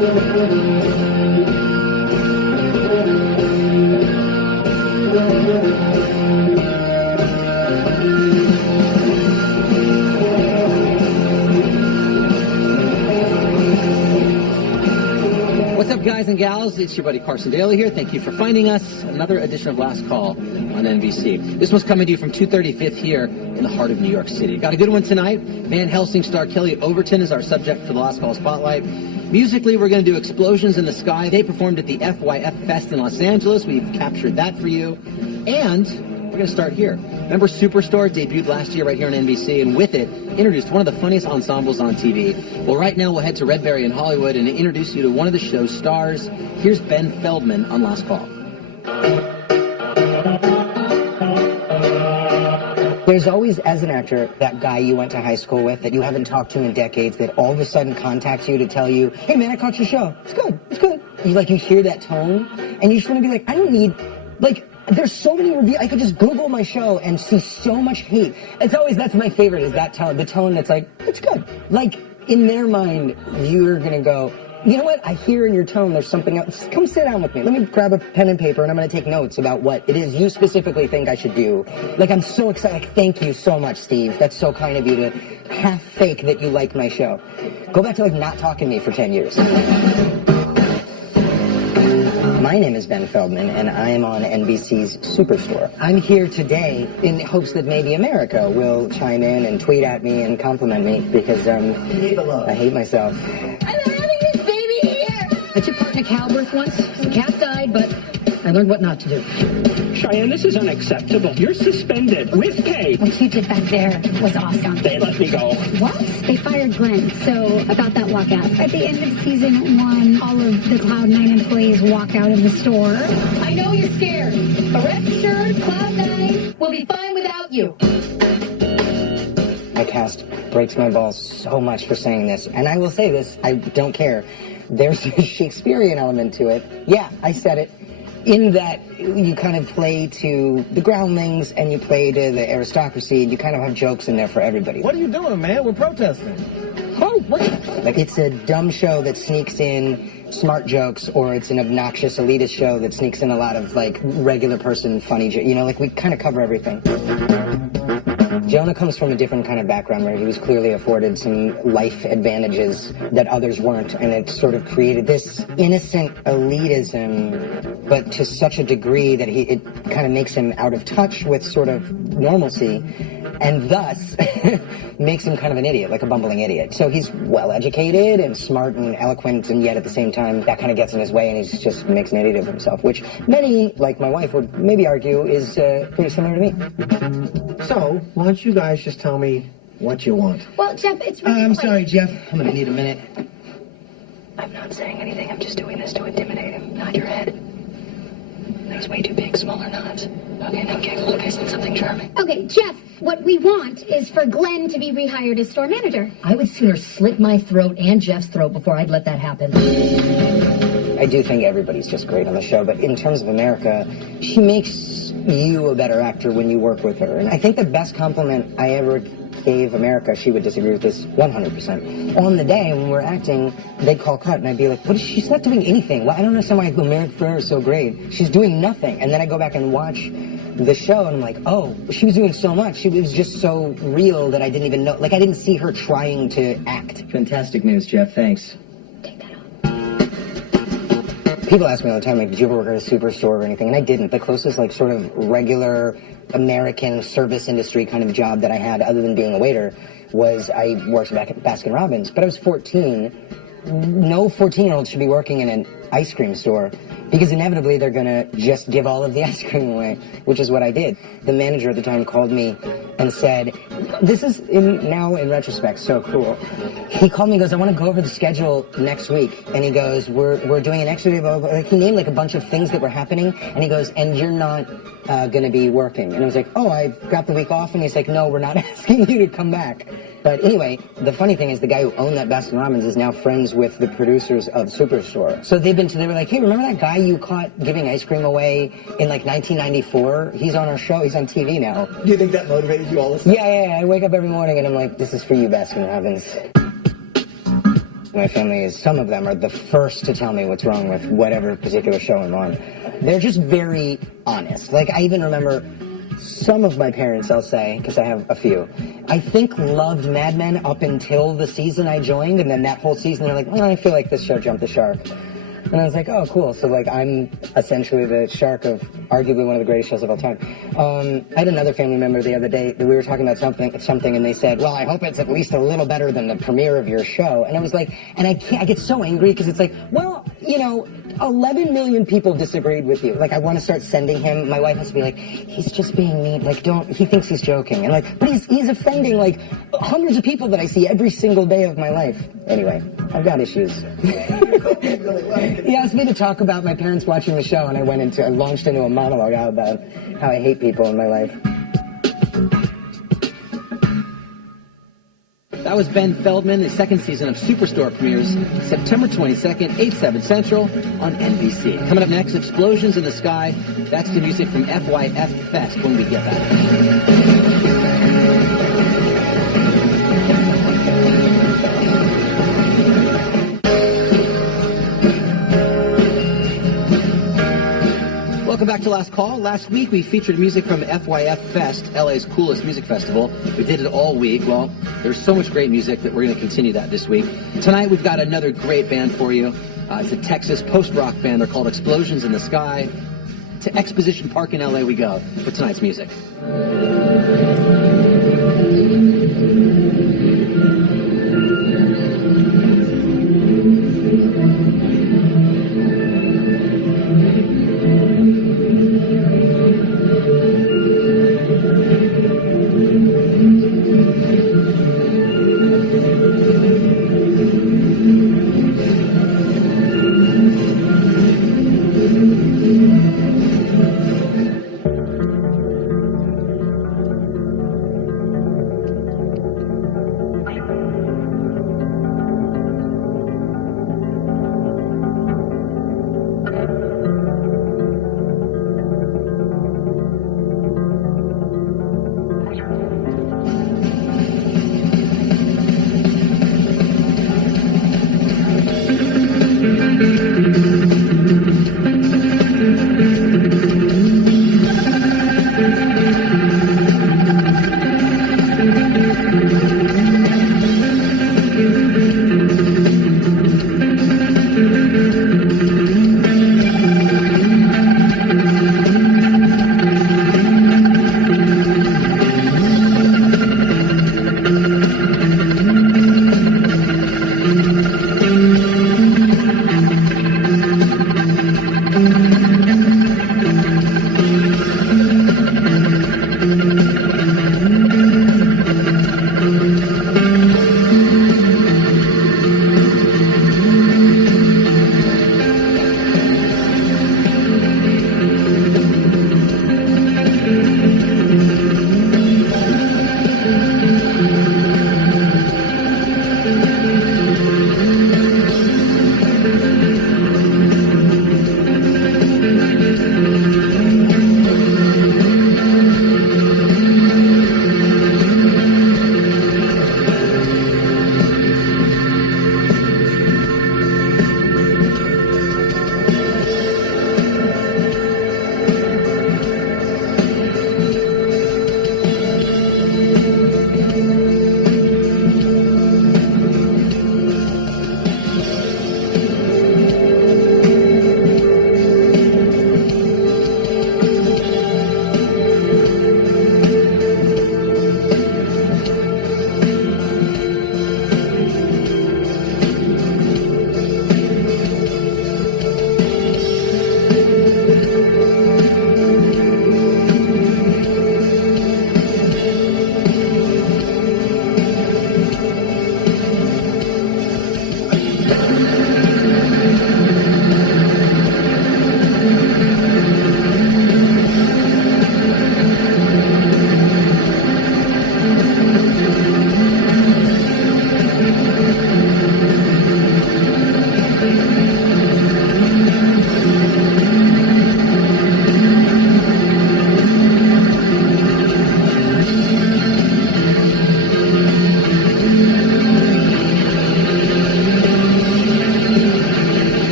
What's up, guys and gals? It's your buddy Carson Daly here. Thank you for finding us. Another edition of Last Call on NBC. This one's coming to you from 235th here in the heart of New York City. Got a good one tonight. Van Helsing star Kelly Overton is our subject for the Last Call Spotlight. Musically, we're going to do Explosions in the Sky. They performed at the FYF Fest in Los Angeles. We've captured that for you. And we're going to start here. Remember Superstore debuted last year right here on NBC, and with it, introduced one of the funniest ensembles on TV. Well, right now we'll head to Redbury in Hollywood and introduce you to one of the show's stars. Here's Ben Feldman on Last Call. There's always, as an actor, that guy you went to high school with that you haven't talked to in decades that all of a sudden contacts you to tell you, hey man, I caught your show. It's good. It's good. You hear that tone and you just want to be like, I don't need, there's so many reviews. I could just Google my show and see so much hate. That's my favorite, is that tone. The tone that's like, it's good. In their mind, you're going to go, you know what? I hear in your tone there's something else. Come sit down with me. Let me grab a pen and paper and I'm going to take notes about what it is you specifically think I should do. I'm so excited. Thank you so much, Steve. That's so kind of you to half fake that you like my show. Go back to not talking to me for 10 years. My name is Ben Feldman, and I am on NBC's Superstore. I'm here today in hopes that maybe America will chime in and tweet at me and compliment me because I hate myself. I'm having this baby here! I took part in a cow birth once. The cat died, but I learned what not to do. Cheyenne, this is unacceptable. You're suspended with pay. What you did back there was awesome. They let me go. What? They fired Glenn, so about that walkout. At the end of season 1, all of the Cloud9 employees walk out of the store. I know you're scared, but rest assured, Cloud9 will be fine without you. My cast breaks my balls so much for saying this, and I will say this, I don't care. There's a Shakespearean element to it. Yeah, I said it. In that you kind of play to the groundlings and you play to the aristocracy and you kind of have jokes in there for everybody. What are you doing, man? We're protesting. Oh, what? It's a dumb show that sneaks in smart jokes, or it's an obnoxious elitist show that sneaks in a lot of regular person funny jokes. We kind of cover everything. Jonah comes from a different kind of background where he was clearly afforded some life advantages that others weren't, and it sort of created this innocent elitism, but to such a degree that it kind of makes him out of touch with sort of normalcy, and thus makes him kind of an idiot, like a bumbling idiot. So he's well-educated and smart and eloquent, and yet at the same time, that kind of gets in his way, and he just makes an idiot of himself, which many, like my wife, would maybe argue is pretty similar to me. So, why don't you guys just tell me what you want? Well, Jeff, it's really I'm sorry, Jeff. I'm going to need a minute. I'm not saying anything. I'm just doing this to intimidate him. Nod your head. That was way too big. Smaller nods. Okay, now giggle like I said something charming. Okay, Jeff, what we want is for Glenn to be rehired as store manager. I would sooner slit my throat and Jeff's throat before I'd let that happen. I do think everybody's just great on the show, but in terms of America, she makes you a better actor when you work with her. And I think the best compliment I ever gave America, she would disagree with this 100%. On the day when we're acting, they'd call cut, and I'd be like, she's not doing anything. Well, I don't understand why America Ferrera is so great. She's doing nothing. And then I go back and watch the show, and I'm like, oh, she was doing so much. She was just so real that I didn't even know. I didn't see her trying to act. Fantastic news, Jeff. Thanks. People ask me all the time, did you ever work at a superstore or anything? And I didn't. The closest, sort of regular American service industry kind of job that I had, other than being a waiter, was I worked back at Baskin Robbins. But I was 14. No 14-year-old should be working in an ice cream store, because inevitably they're going to just give all of the ice cream away, which is what I did. The manager at the time called me and said, this is now in retrospect so cool. He called me and goes, I want to go over the schedule next week. And he goes, we're doing an extra day. He named a bunch of things that were happening. And he goes, and you're not going to be working. And I was like, oh, I got the week off. And he's like, no, we're not asking you to come back. But anyway, the funny thing is the guy who owned that Baskin Robbins is now friends with the producers of Superstore. So they were like, hey, remember that guy you caught giving ice cream away in 1994? He's on our show. He's on TV now. Do you think that motivated you all this time? Yeah. I wake up every morning and I'm like, this is for you, Baskin Robbins. My family is, some of them are the first to tell me what's wrong with whatever particular show I'm on. They're just very honest. Like, I even remember some of my parents, I'll say, because I have a few, I think loved Mad Men up until the season I joined, and then that whole season they're like, well, I feel like this show jumped the shark. And I was like, oh, cool. So, like, I'm essentially the shark of arguably one of the greatest shows of all time. I had another family member the other day that we were talking about something, and they said, well, I hope it's at least a little better than the premiere of your show. And I was like, and I get so angry because it's like, well, you know, 11 million people disagreed with you. Like, I want to start sending him, my wife has to be like, he's just being mean. Like, he thinks he's joking. And like, but he's offending like hundreds of people that I see every single day of my life. Anyway, I've got issues. He asked me to talk about my parents watching the show, and I launched into a monologue about how I hate people in my life. That was Ben Feldman. The second season of Superstore premieres September 22nd, 8/7 Central on NBC. Coming up next, Explosions in the Sky. That's the music from FYF Fest when we get back. Welcome back to Last Call. Last week we featured music from FYF Fest, LA's coolest music festival. We did it all week. Well, there's so much great music that we're going to continue that this week. Tonight we've got another great band for you. It's a Texas post-rock band. They're called Explosions in the Sky. To Exposition Park in LA we go for tonight's music.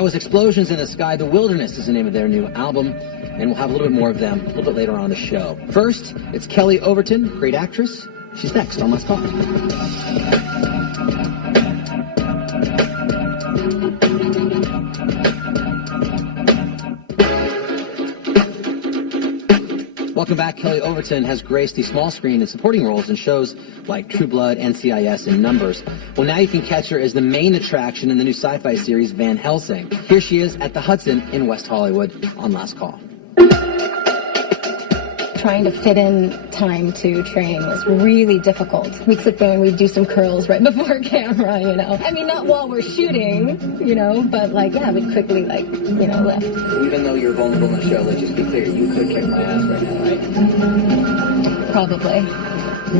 That was Explosions in the Sky. The Wilderness is the name of their new album, and we'll have a little bit more of them a little bit later on in the show. First, it's Kelly Overton, great actress. She's next on Last Call. Welcome back. Kelly Overton has graced the small screen in supporting roles in shows like True Blood, NCIS, and Numbers. Well, now you can catch her as the main attraction in the new sci-fi series Van Helsing. Here she is at the Hudson in West Hollywood on Last Call. Trying to fit in time to train was really difficult. We'd sit there and we'd do some curls right before camera, you know. I mean, not while we're shooting, you know, but like, yeah, we'd quickly, like, you know, lift. Even though you're vulnerable in the show, let's just be clear, you could kick my ass right now, right? Probably.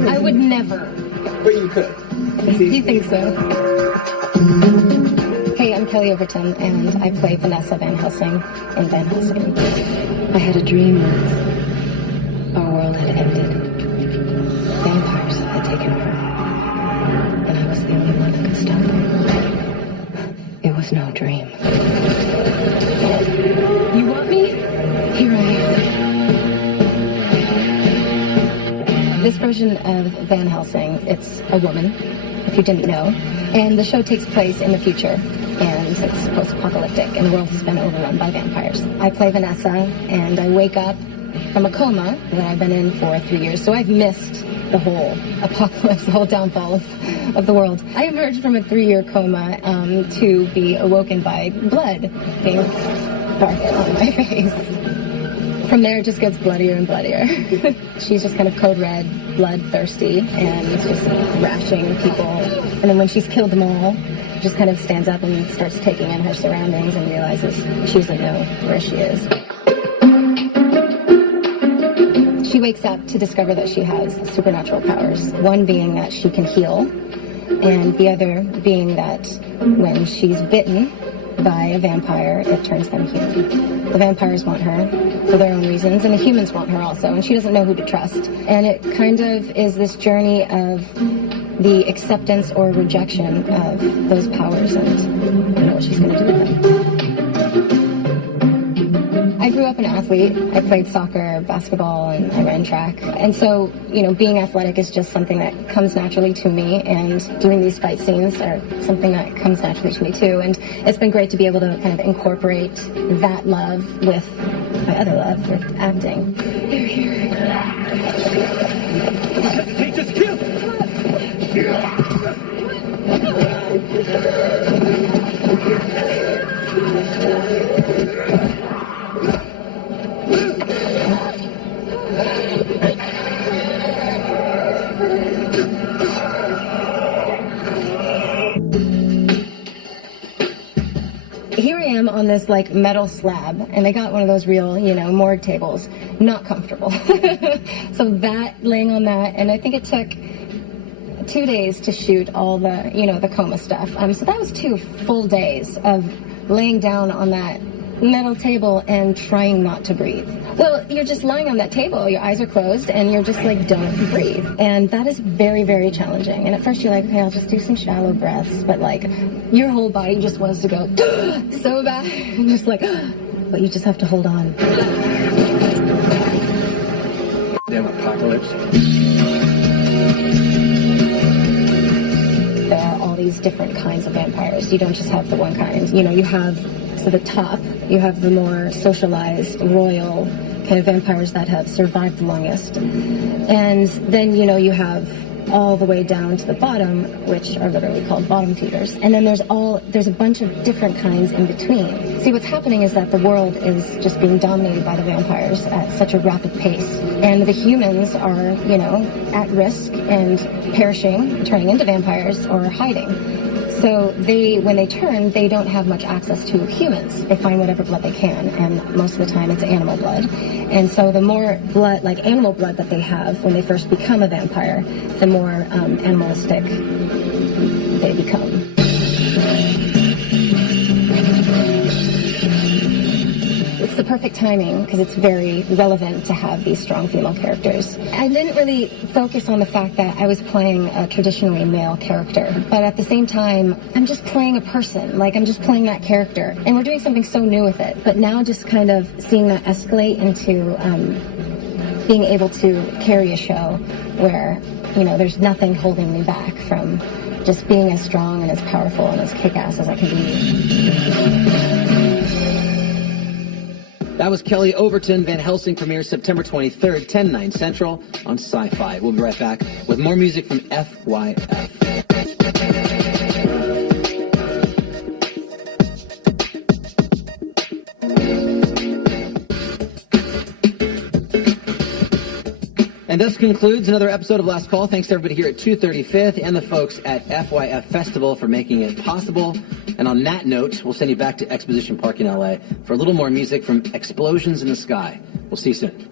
I would never. But you could. You think so? Hey, I'm Kelly Overton, and I play Vanessa Van Helsing in Van Helsing. I had a dream once. Our world had ended. Vampires had taken over. And I was the only one that could stop them. It was no dream. You want me? Here I am. This version of Van Helsing, it's a woman, if you didn't know. And the show takes place in the future. And it's post-apocalyptic, and the world has been overrun by vampires. I play Vanessa, and I wake up from a coma that I've been in for 3 years. So I've missed the whole apocalypse, the whole downfall of the world. I emerged from a 3-year coma to be awoken by blood being sparked on my face. From there, it just gets bloodier and bloodier. She's just kind of code red, bloodthirsty, and just rashing people. And then when she's killed them all, just kind of stands up and starts taking in her surroundings and realizes she doesn't know where she is. She wakes up to discover that she has supernatural powers. One being that she can heal, and the other being that when she's bitten by a vampire, it turns them human. The vampires want her for their own reasons, and the humans want her also, and she doesn't know who to trust. And it kind of is this journey of the acceptance or rejection of those powers, and I don't know what she's going to do with them. I grew up an athlete. I played soccer, basketball, and I ran track. And so, you know, being athletic is just something that comes naturally to me, and doing these fight scenes are something that comes naturally to me too. And it's been great to be able to kind of incorporate that love with my other love, with acting. They're here. They just killed. Here I am on this like metal slab, and they got one of those real, you know, morgue tables. Not comfortable. So that, laying on that, and I think it took 2 days to shoot all the, you know, the coma stuff. So that was 2 full days of laying down on that metal table and trying not to breathe. Well, you're just lying on that table, your eyes are closed, and you're just like, don't breathe. And that is very, very challenging. And at first you're like, okay, I'll just do some shallow breaths, but like, your whole body just wants to go so bad, and just like, but you just have to hold on. Damn apocalypse. There are all these different kinds of vampires. You don't just have the one kind. You know, you have, so the top, you have the more socialized, royal kind of vampires that have survived the longest. And then, you know, you have all the way down to the bottom, which are literally called bottom feeders. And then there's a bunch of different kinds in between. See, what's happening is that the world is just being dominated by the vampires at such a rapid pace. And the humans are, you know, at risk and perishing, turning into vampires or hiding. So when they turn, they don't have much access to humans. They find whatever blood they can, and most of the time it's animal blood. And so the more blood, like animal blood that they have when they first become a vampire, the more animalistic they become. It's the perfect timing because it's very relevant to have these strong female characters. I didn't really focus on the fact that I was playing a traditionally male character, but at the same time, I'm just playing a person. Like, I'm just playing that character, and we're doing something so new with it. But now just kind of seeing that escalate into being able to carry a show where, you know, there's nothing holding me back from just being as strong and as powerful and as kick-ass as I can be. That was Kelly Overton. Van Helsing premieres September 23rd, 10/9 Central on Sci-Fi. We'll be right back with more music from FYF. And this concludes another episode of Last Call. Thanks to everybody here at 235th and the folks at FYF Festival for making it possible. And on that note, we'll send you back to Exposition Park in LA for a little more music from Explosions in the Sky. We'll see you soon.